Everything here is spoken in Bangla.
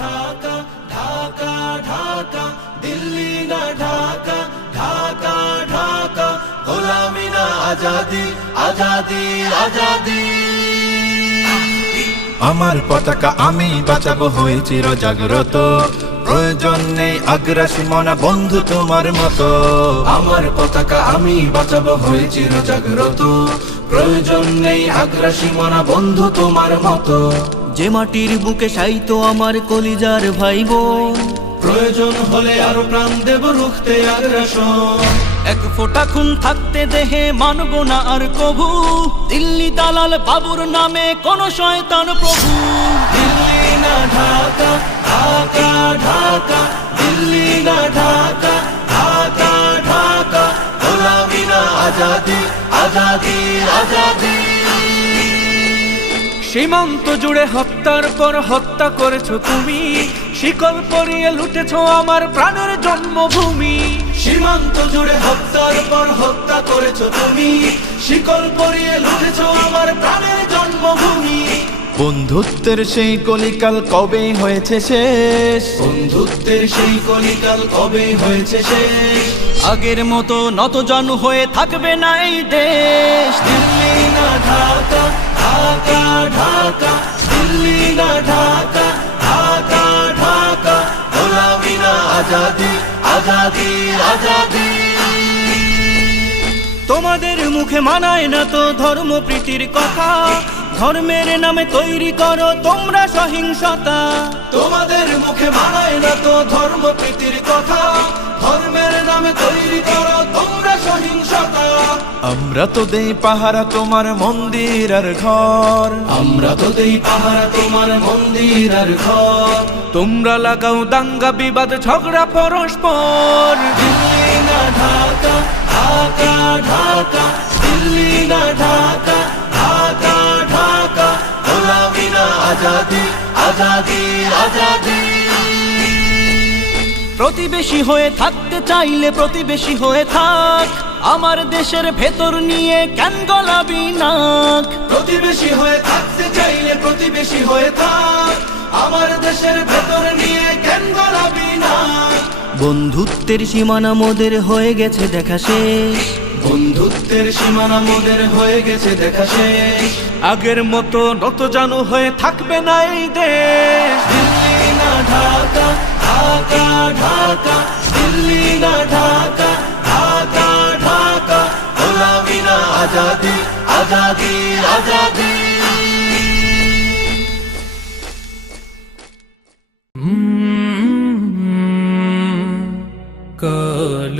ঢাকা, ঢাকা ঢাকা, দিল্লি না ঢাকা, ঢাকা ঢাকা, গোলামি না আজাদি, আজাদি আজাদি। আমার পতাকা আমি বাঁচাবো হয়ে চির জাগ্রত, প্রয়োজন নেই আগ্রাসী মনা বন্ধু তোমার মতো। আমার পতাকা আমি বাঁচাবো হয়ে চির জাগ্রত, প্রয়োজন নেই আগ্রাসী মনা বন্ধু তোমার মতো। যে মাটির বুকে সাইতো আমার কলিজার ভাইবোন, প্রয়োজন হলে আরো প্রাণ দেব রুখতে আগ্রাসন। এক ফোঁটা খুন থাকতে দেহে মানব না আর কভু, দিল্লি দালাল বাবুর নামে কোন শয়তান প্রভু। দিল্লি না ঢাকা, ঢাকা ঢাকা, দিল্লি না ঢাকা, ঢাকা ঢাকা, গোলামি না আজাদি, আজাদি আজাদি। সীমান্ত জুড়ে হত্যার পর হত্যা করেছো তুমি, শিকল পরিয়ে লুটেছো আমার প্রাণের জন্মভূমি। সীমান্ত জুড়ে হত্যার পর হত্যা করেছো তুমি, শিকল পরিয়ে লুটেছো আমার প্রাণের জন্মভূমি। বন্ধুত্বের সেই কলিকাল কবে হয়েছে শেষ, বন্ধুত্বের সেই কলিকাল কবে হয়েছে শেষ। আগের মতো নতজানু হয়ে থাকবে না এই দেশ। দিল্লি না ঢাকা, ঢাকা ঢাকা, দিল্লি না ঢাকা, ঢাকা ঢাকা, গোলামি না আজাদি, আজাদি আজাদি। তোমাদের মুখে মানায় না তো ধর্মপ্রীতির কথা, ধর্মের নামে তৈরি করো তোমরা সহিংসতা। তোমাদের মুখে মানায় না তো ধর্মপ্রীতির কথা, ধর্মের নামে তৈরি করো তোমরা সহিংসতা। আমরা তো দেই পাহারা তোমার মন্দির আর ঘর, আমরা তো দেই পাহারা তোমার মন্দির আর ঘর। তোমরা লাগাও দাঙ্গা বিবাদ ঝগড়া পরস্পর। দিল্লি না ঢাকা, ঢাকা ঢাকা, দিল্লি না ঢাকা, ঢাকা ঢাকা, গোলামি না আজাদি, আজাদি আজাদি। প্রতিবেশী হয়ে থাকতে চাইলে প্রতিবেশী হয়ে থাক, আমার দেশের ভেতর নিয়ে কেন গলাবি নাক। প্রতিবেশী হয়ে থাকতে চাইলে প্রতিবেশী হয়ে থাক, আমার দেশের ভেতর নিয়ে কেন গলাবি না। বন্ধুত্বের সীমানা মোদের হয়ে গেছে দেখা শেষ, বন্ধুত্বের সীমানা মোদের হয়ে গেছে দেখা শেষ। আগের মতো নতজানু হয়ে থাকবে না এই দেশ। দিল্লি না ঢাকা, ঢাকা ঢাকা, দিল্লি না ঢাকা, ঢাকা ঢাকা, গোলামি না আজাদি, আজাদি আজাদি। কাল